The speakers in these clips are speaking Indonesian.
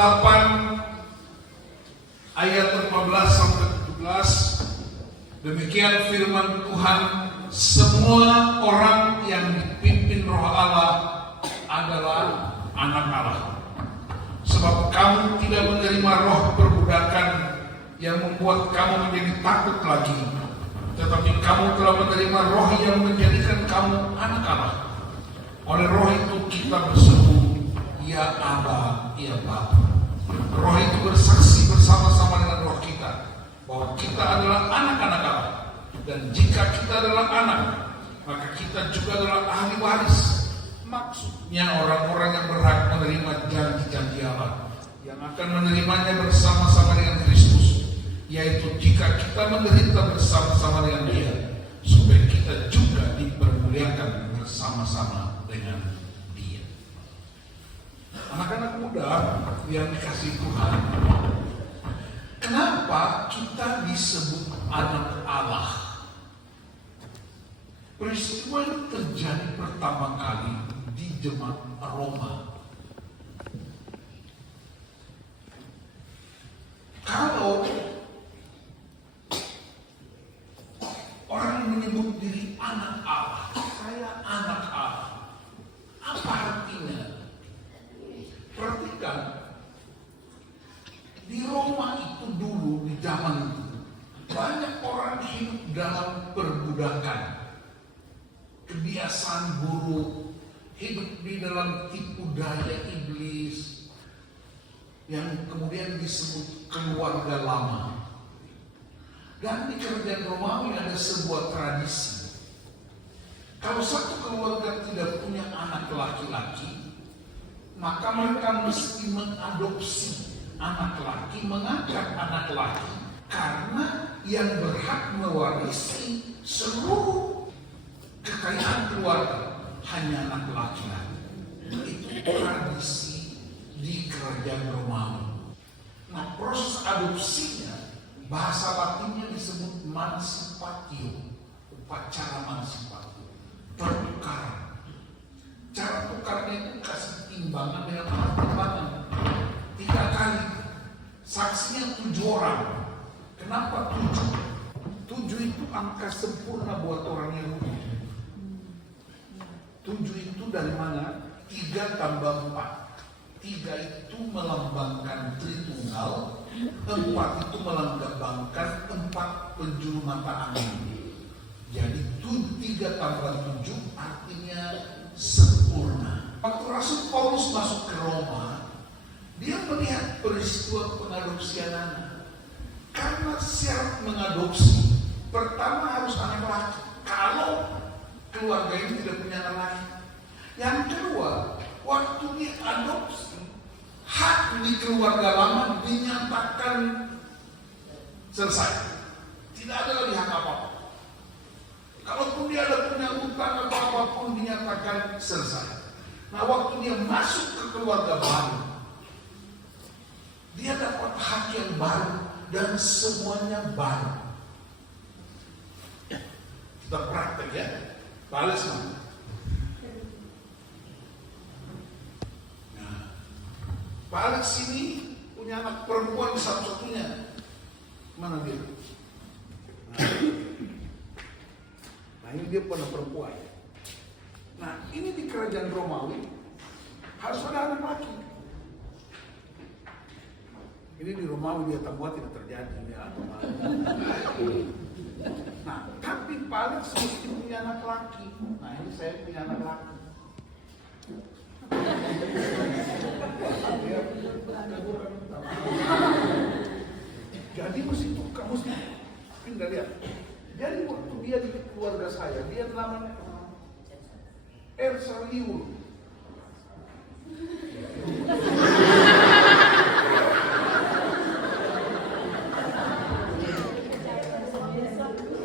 8 ayat 14 sampai 17. Demikian firman Tuhan, semua orang yang dipimpin Roh Allah adalah anak Allah. Sebab kamu tidak menerima roh perbudakan yang membuat kamu menjadi takut lagi, tetapi kamu telah menerima roh yang menjadikan kamu anak Allah. Oleh roh itu kita berseru, ya Aba, ya Bapa. Roh itu bersaksi bersama-sama dengan roh kita bahwa kita adalah anak-anak Allah. Dan jika kita adalah anak, maka kita juga adalah ahli waris. Maksudnya orang-orang yang berhak menerima janji-janji Allah, yang akan menerimanya bersama-sama dengan Kristus, yaitu jika kita menderita bersama-sama dengan Dia, supaya kita juga dipermuliakan bersama-sama dengan Dia. Anak-anak muda yang dikasihi Tuhan, kenapa kita disebut anak Allah? Peristiwa ini terjadi pertama kali di jemaat Roma. Kalau orang menyebut diri anak Allah, saya anak Allah, apa artinya? Perhatikan, di Roma itu dulu, di zaman itu, banyak orang hidup dalam perbudakan, kebiasaan buruk, hidup di dalam tipu daya iblis yang kemudian disebut keluarga lama. Dan di kerajaan Romawi ada sebuah tradisi. Kalau satu keluarga tidak punya anak laki-laki, maka mereka mesti mengadopsi anak laki, mengangkat anak laki, karena yang berhak mewarisi seluruh kekayaan keluarga hanya anak laki-laki. Itu tradisi di kerajaan Romawi. Nah, proses adopsinya, bahasa Latinnya disebut mancipatio, upacara mancipatio, pertukaran. Cara tukarnya itu kasih timbangan dengan alat timbangan 3 kali. Saksinya 7 orang. Kenapa 7? 7 itu angka sempurna buat orang Yahudi. 7 itu dari mana? 3 tambah 4. 3 itu melambangkan Tritunggal, 4 itu melambangkan 4 penjuru mata angin. Jadi 3 tambah 7 artinya sempurna. Waktu Rasul Paulus masuk ke Roma, dia melihat peristiwa pengadopsian anak. Karena syarat mengadopsi, pertama harus anak laki. Kalau keluarga ini tidak punya anak laki. Yang kedua, waktu diadopsi, hak di keluarga lama dinyatakan selesai. Tidak ada lagi hak apa-apa. Kalaupun dia ada punya utang atau apapun dinyatakan selesai. Nah, waktu dia masuk ke keluarga baru, dia dapat hak yang baru dan semuanya baru. Kita praktek ya. Balas mana? Nah, Pak Alex ini punya anak perempuan satu-satunya. Mana dia? Nah, ini dia punya perempuan. Nah, ini di kerajaan Romawi harus ada anak laki. Ini di Romawi dia buat tidak terjadi ya. Nah, tapi Pak Alex mesti punya anak laki. Nah, ini saya punya anak laki. Jadi mesti pindah lihat. Jadi waktu dia di keluarga saya, dia namanya Elsa Liul.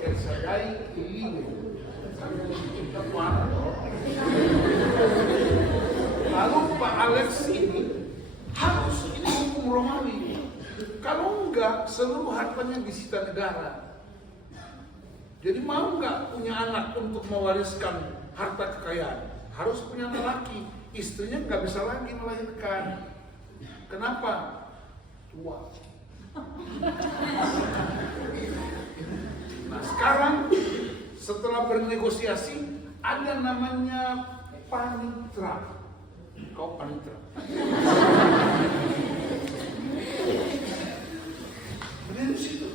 Elsa Dai Liul. Lalu Pak Alex ini harus ini hukum Romawi. Kalau enggak, seluruh hartanya disita negara. Jadi mau enggak punya anak untuk mewariskan harta kekayaan? Harus punya anak laki. Istrinya enggak bisa lagi melahirkan. Kenapa? Tua. Nah sekarang setelah bernegosiasi ada namanya panitra. Kau panitra. Dari situ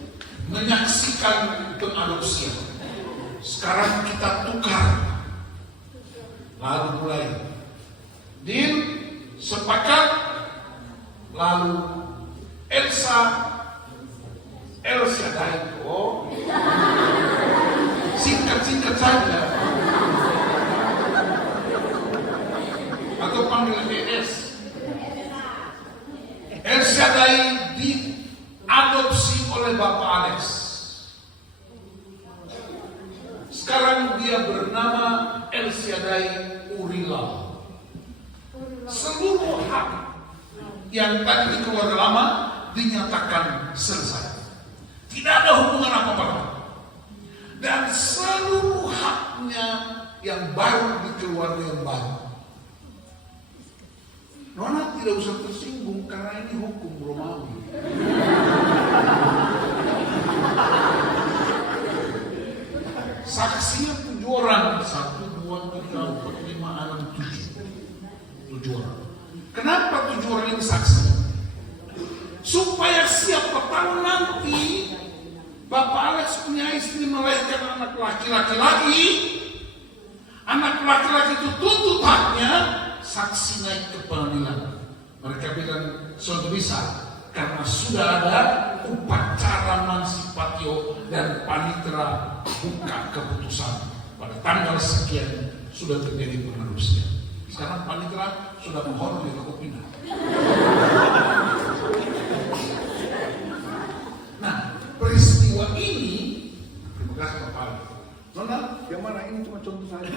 menyaksikan pengadopsian. Sekarang kita tukar. Lalu mulai deal, sepakat. Lalu Elsa Shaddai. Oh, singkat-singkat saja. Atau panggil ES. El Shaddai diadopsi oleh Bapak Alex. Sekarang dia bernama El Shaddai Urila. Seluruh hak yang tadi di keluarga lama dinyatakan selesai. Tidak ada hubungan apa-apa. Dan seluruh haknya yang baru di keluarga yang baru. Nona tidak usah tersinggung karena ini hukum Romawi. Saksinya 7 orang. 1, 2, 3, 4, 5, 6, 7. 7 orang. Kenapa 7 orang ini saksi? Supaya siapa tahu nanti Bapak Alex punya istri melahirkan anak laki-laki lagi. Anak laki-laki itu tuntut haknya, saksi naik ke pengadilan. Mereka bilang sudah bisa karena sudah ada upacara mansipatio dan panitera buka keputusan pada tanggal sekian sudah terjadi pengadopsian. Sekarang panitera sudah menghormati Kopina. Nah, peristiwa ini, terima kasih Bapak. Nona, yang mana ini cuma contoh saja.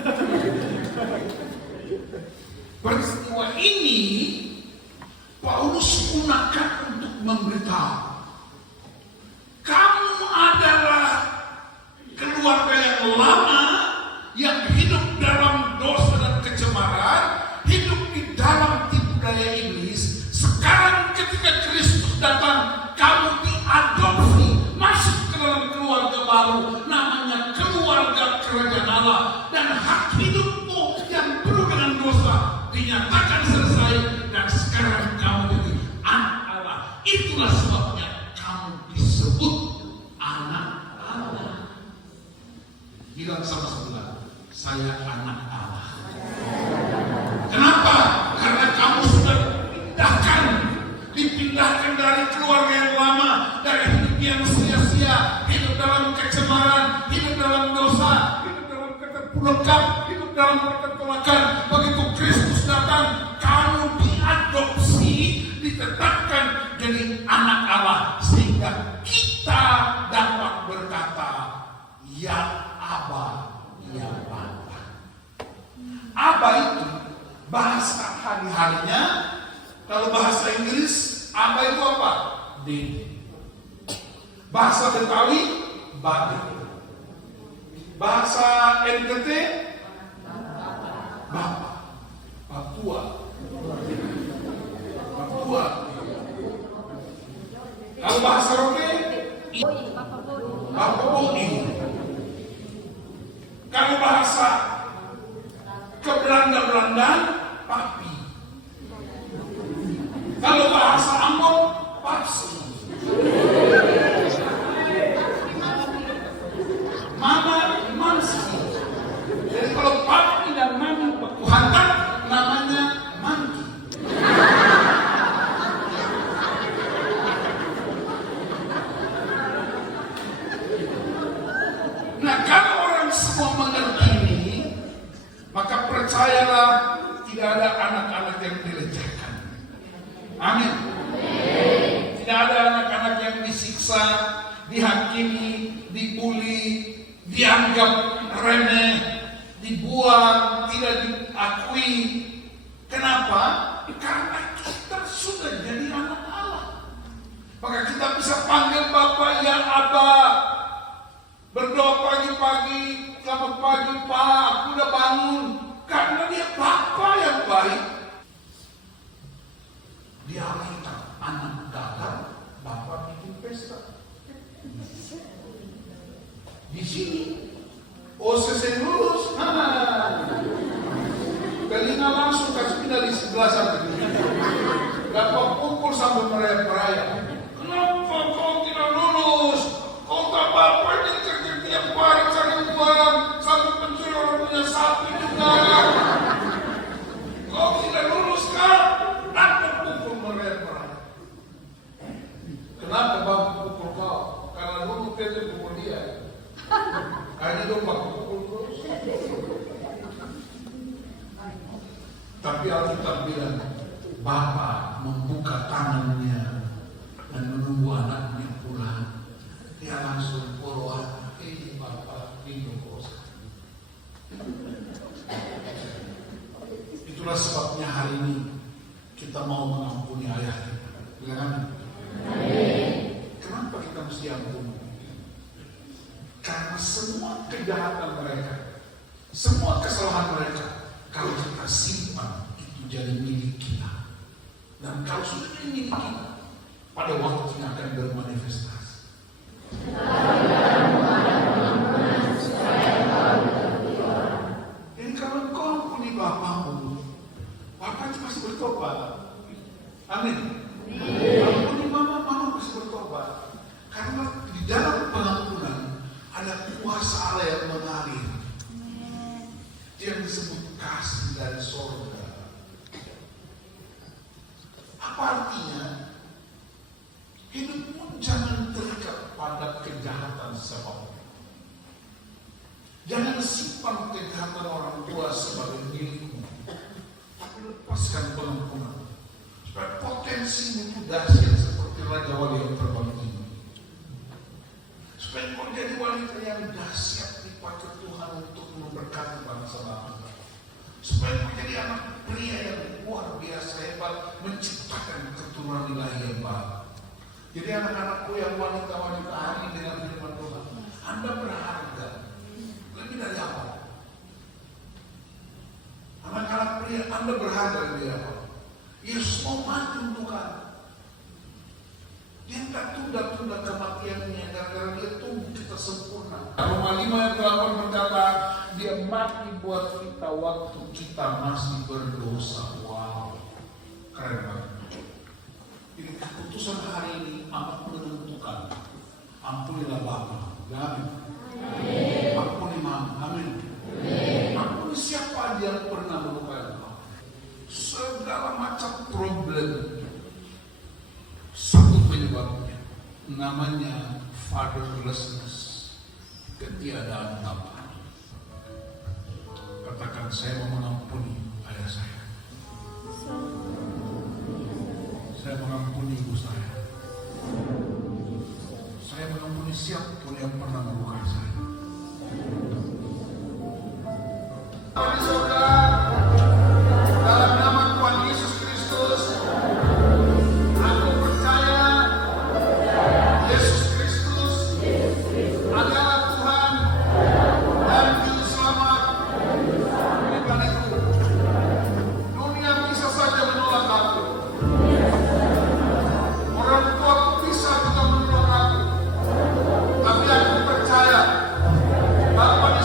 Peristiwa ini Paulus gunakan untuk memberitahu, kamu adalah keluarga yang lama yang hidup dalam dosa dan kecemaran, hidup di dalam tipu daya iblis. Sekarang ketika Kristus datang, kamu diadopsi masuk ke dalam keluarga baru, namanya keluarga kerajaan Allah, dan hak hidupmu yang penuh dengan dosa dinyatakan selesai, dan sekarang kamu jadi anak Allah. Itulah sebabnya kamu disebut anak Allah. Bilang sama sebelah, saya anak Allah. Kenapa? Karena kamu sudah dipindahkan dari keluarga yang lama, dari hidup yang sia-sia, hidup dalam kecemaran, hidup dalam dosa, hidup dalam keterpurukan, hidup dalam ketertolakan. Begitu Kristus datang, kamu diadopsi, ditetapkan jadi anak Allah, sehingga kita dapat berkata, ya Aba, ya Bapa. Aba itu bahasa hari-harinya. Kalau bahasa Inggris, Aba itu apa? Daddy. Bahasa Betawi, Babe. Bahasa NTT, Bapak. Papua. Papua. Kalau bahasa Roke, Bapak Boi. Kalau bahasa Belanda-Belandaan, Papi. Kalau bahasa Ambon, Papsi. Mama, Mansi. Jadi kalau Papi dan Mami baku hantar, namanya Mangki. Nah, kalau orang semua mengerti ini, maka percayalah tidak ada anak-anak yang dilecehkan. Amin. Tidak ada anak-anak yang disiksa, dihakimi, dibully, dianggap remeh, dibuang, tidak diakui. Kenapa? Karena kita sudah jadi anak Allah. Maka kita bisa panggil Bapak, ya Aba. Berdoa pagi-pagi, selamat pagi Pak, aku udah bangun. Karena dia Bapak yang baik. Dia realita anak gagal, bapak bikin pesta. Di sini, selesai lulus, telinga langsung kasih pindah di sebelah sana. Bapak pukul sampai meraya-meraya. Kenapa kau tidak lulus? Kau tak bapak ini kerja tiap hari cari uang, sampai pencuri orang punya sapi juga. Kau tidak lulus kan? Aku pukul meraya-meraya. Kenapa bapak pukul kau? Karena dulu kita pukul dia. Hanya dong bapak pukul terus. Tapi Alkitab bilang, Bapak membuka tangannya dan menunggu anaknya pulang. Dia langsung keluar, Bapak hidup. Itulah sebabnya hari ini kita mau mengampuni ayah kita. Bilang amin. Kenapa kita mesti ampuni? Karena semua kejahatan mereka, semua kesalahan mereka, kalau kita simpan, itu jadi milik kita. Dan kalau sudah jadi milik kita, pada waktunya akan bermanifestasi. Jadi kalau kau ampuni bapakmu, bapak itu pasti bertobat. Amin. Ampuni mama pasti bertobat. Karena di dalam pengampunan ada kuasa Allah yang mengalir. Dia disebut kasih dari surga. Apa artinya? Hidupmu jangan terikat pada kejahatan siapapun. Jangan simpan kejahatan orang tua sebagai milikmu, tapi lepaskan pengampunan. Supaya potensimu itu dahsyat seperti Raja Wali yang terbang tinggi. Supaya kau jadi wanita yang dahsyat dipakai Tuhan untuk memberkati bangsa-bangsa. Supaya kau jadi anak pria yang luar biasa hebat, menciptakan keturunan ilahi yang baru. Jadi anak-anakku yang wanita-wanita hari dengan firman Tuhan, Anda berharga. Lebih dari apa? Anak-anak pria, Anda berharga lebih dari apa? Yesus mau mati untuk Anda. Dia tidak tunda-tunda kematiannya, gara-gara dia tunggu kita sempurna. Roma 5 ayat 8 berkata, dia mati buat kita waktu kita masih berdosa. Wow, keren banget. Jadi keputusan hari ini amat menentukan. Ampunilah Bapa, amin. Ampuni Mama, amin. Ampuni siapa aja yang pernah melukai engkau. Segala macam problem. Satu penyebabnya namanya fatherlessness, ketiadaan Bapa. Katakan, saya mau mengampuni ayah saya. Saya mengampuni ibu saya. Saya mengampuni siapapun yang pernah melukai saya. Bagi saudara, dalam nama Tuhan Yesus Kristus, aku percaya Yesus Kristus adalah Tuhan dan Juru Selamat. Bukan itu, dunia bisa saja menolak aku. Orang tuaku bisa juga menolak aku. Tapi aku percaya Bapa di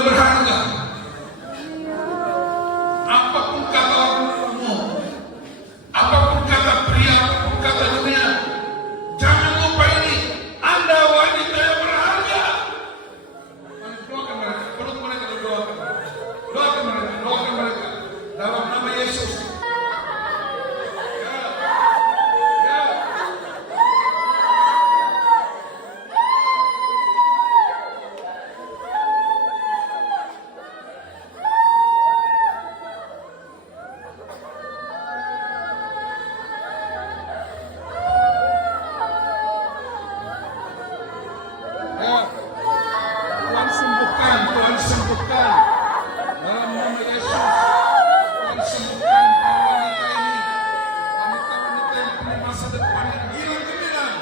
Anda berharga. Apapun kata orangmu, apapun kata pria, apapun kata dunia, jangan lupa ini. Anda wanita yang berharga. Doakan mereka, peluk mereka dan doakan mereka. Doakan mereka. Dalam nama Yesus. Tuhan sembuhkan, Tuhan sembuhkan. Dalam nama Yesus, Tuhan sembuhkan para wanita ini. Wanita-wanita yang punya masa depan yang hilang gemilang.